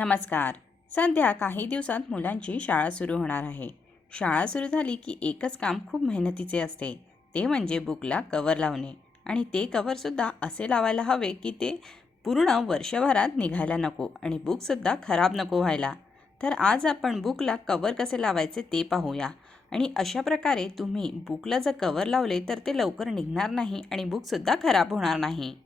नमस्कार. सध्या काही दिवसात मुलांची शाळा सुरू होणार आहे. शाळा सुरू झाली की एकच काम खूप मेहनतीचे असते. ते म्हणजे बुकला कवर लावणे. आणि ते कवरसुद्धा असे लावायला हवे की ते पूर्ण वर्षभरात निघायला नको आणि बुकसुद्धा खराब नको व्हायला. तर आज आपण बुकला कवर कसे लावायचे ते पाहूया. आणि अशा प्रकारे तुम्ही बुकला जर कवर लावले तर ते लवकर निघणार नाही आणि बुकसुद्धा खराब होणार नाही.